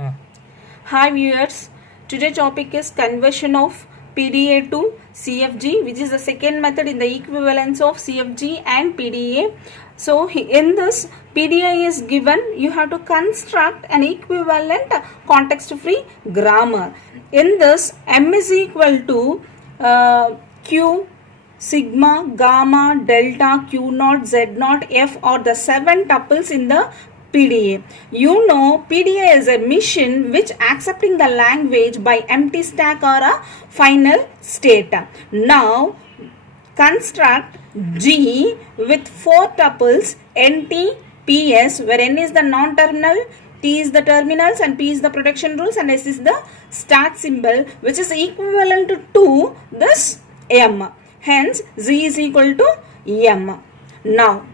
Hi viewers, today topic is conversion of PDA to CFG, which is the second method in the equivalence of CFG and PDA. So in this PDA is given, you have to construct an equivalent context free grammar. In this M is equal to Q, sigma, gamma, delta, Q naught, Z naught, F are the 7 tuples in the PDA. You know PDA is a machine which accepting the language by empty stack or a final state. Now construct G with 4 tuples NT, PS, where N is the non-terminal, T is the terminals and P is the protection rules and S is the start symbol, which is equivalent to this M. Hence Z is equal to M. Now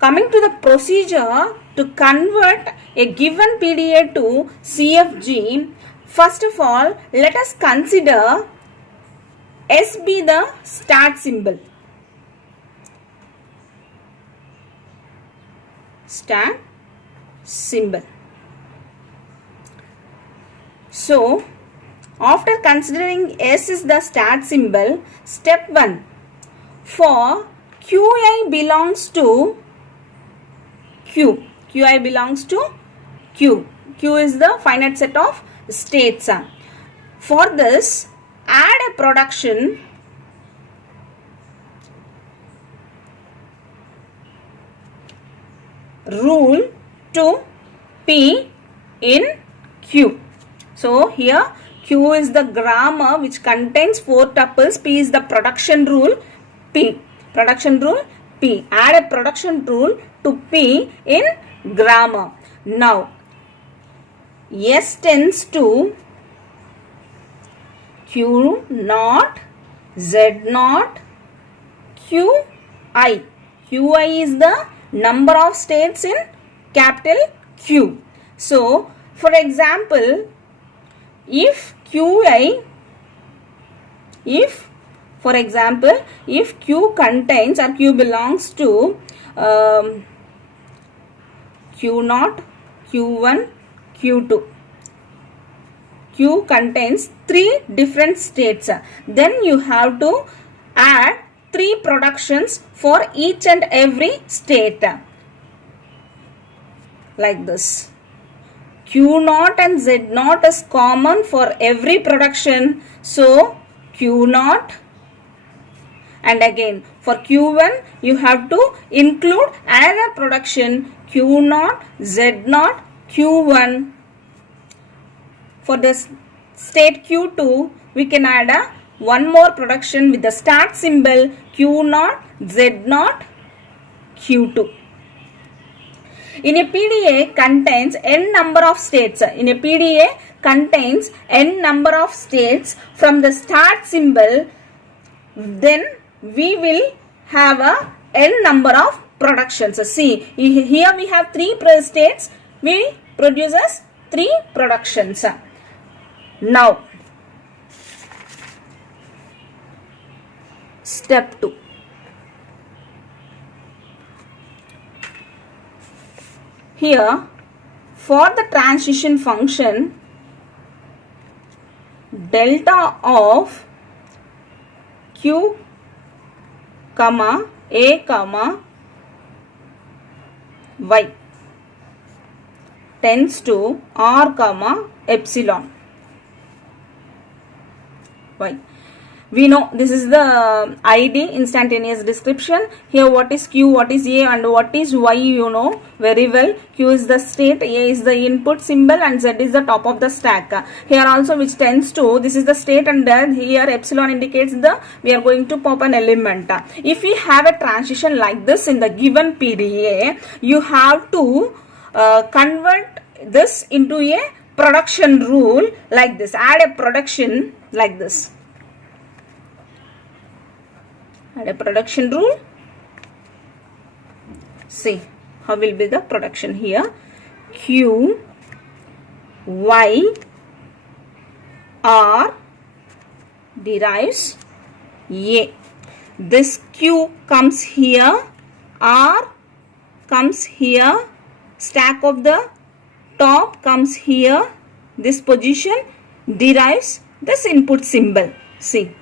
coming to the procedure to convert a given PDA to CFG, first of all, let us consider S be the start symbol. Start symbol. So, after considering S is the start symbol, step 1, for Qi belongs to Q. Qi belongs to Q. Q is the finite set of states. For this, add a production rule to P in Q. So here Q is the grammar which contains 4 tuples. P is the production rule P. Production rule P. Add a production rule to P in grammar. Now S tends to Q naught, Z naught, Qi. Qi is the number of states in capital Q. So for example, if Qi, if Q contains or Q belongs to Q0, Q1, Q2. Q contains 3 different states. Then you have to add 3 productions for each and every state. Like this. Q0 and Z0 is common for every production. So Q0. And again for Q1 you have to include another production Q0, Z0, Q1. For this state Q2 we can add one more production with the start symbol Q0, Z0, Q2. In a PDA contains n number of states. In a PDA contains n number of states from the start symbol. Then we will have a n number of productions. See, here we have 3 states. We produces 3 productions. Now, step 2. Here, for the transition function, delta of Q, comma, A, comma, Y tends to R, comma, epsilon Y. We know this is the ID, instantaneous description. Here what is Q, what is A and what is Y you know very well. Q is the state, A is the input symbol and Z is the top of the stack. Here also which tends to, this is the state and then here epsilon indicates the, we are going to pop an element. If we have a transition like this in the given PDA, you have to convert this into a production rule like this. Add a production like this. Add a production rule. See how will be the production here. Q, Y, R derives A. This Q comes here, R comes here, stack of the top comes here, this position derives this input symbol. See.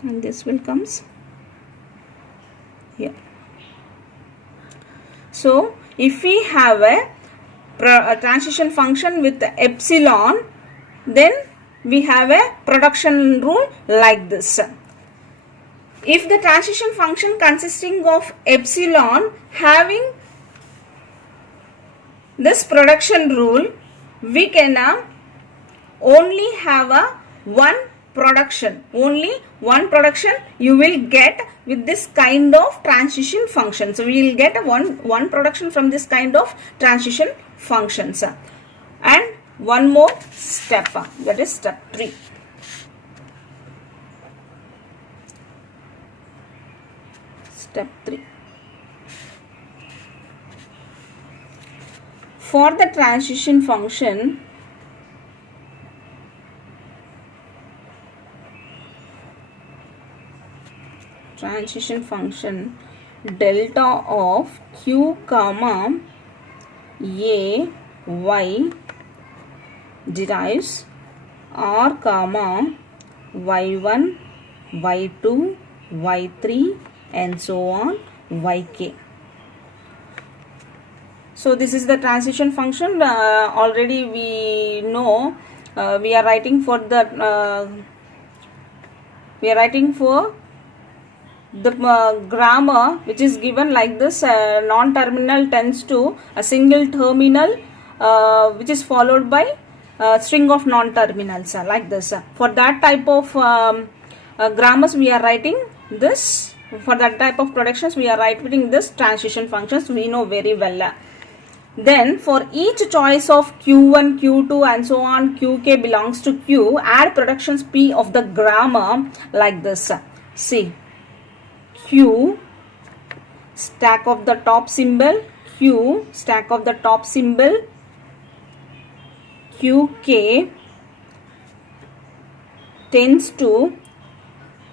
And this will comes here. So if we have a transition function with epsilon, then we have a production rule like this. If the transition function consisting of epsilon having this production rule, we can only have a only one production you will get with this kind of transition function. So we will get a one production from this kind of transition functions. And one more step, that is step 3. Step 3. For the transition function, delta of q comma a y derives r comma y1 y2 y3 and so on yk. So this is the transition function. Already we know we are writing for the grammar which is given like this. Non-terminal tends to a single terminal which is followed by a string of non-terminals like this. For that type of grammars we are writing this. For that type of productions we are writing this transition functions, we know very well. Then for each choice of q1, q2 and so on, qk belongs to q, add productions p of the grammar like this. See, q stack of the top symbol, q stack of the top symbol, qk tends to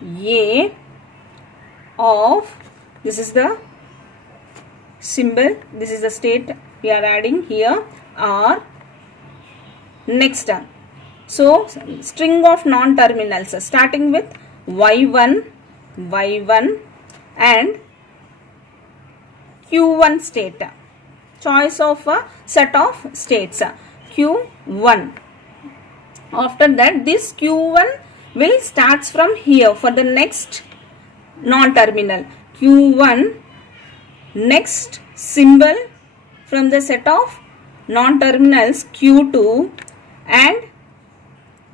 a of, this is the symbol, this is the state we are adding here, r. Next, so string of non-terminals starting with y1 and q1 state, choice of a set of states q1. After that, this q1 will starts from here for the next non-terminal, q1 next symbol from the set of non-terminals q2, and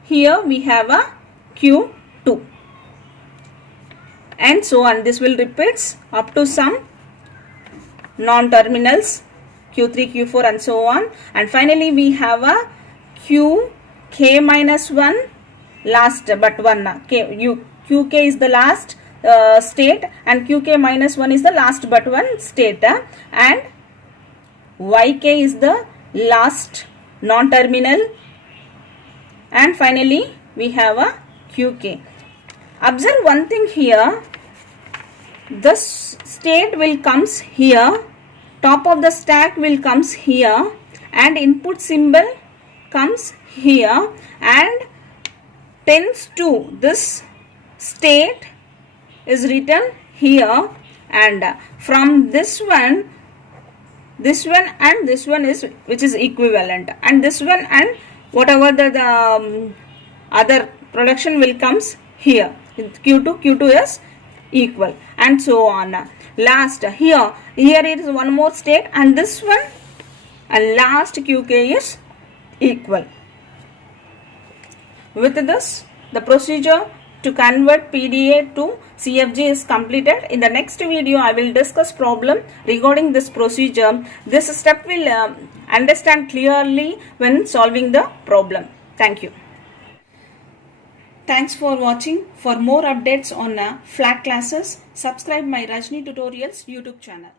here we have a q2 and so on. This will repeats up to some non-terminals q3, q4 and so on, and finally we have a qk minus 1 last but 1. Qk is the last state and qk minus 1 is the last but 1 state, and yk is the last non-terminal, and finally we have a qk. Observe one thing here, the state will comes here, top of the stack will comes here, and input symbol comes here and tends to this state is written here, and from this one and this one is which is equivalent, and this one and whatever the other production will comes here, q2 is equal and so on. Last here it is one more state and this one, and last qk is equal. With this, the procedure to convert PDA to CFG is completed. In the next video, I will discuss problem regarding this procedure. This step will understand clearly when solving the problem. Thank you. Thanks for watching. For more updates on flat classes, subscribe my Rajni Tutorials YouTube channel.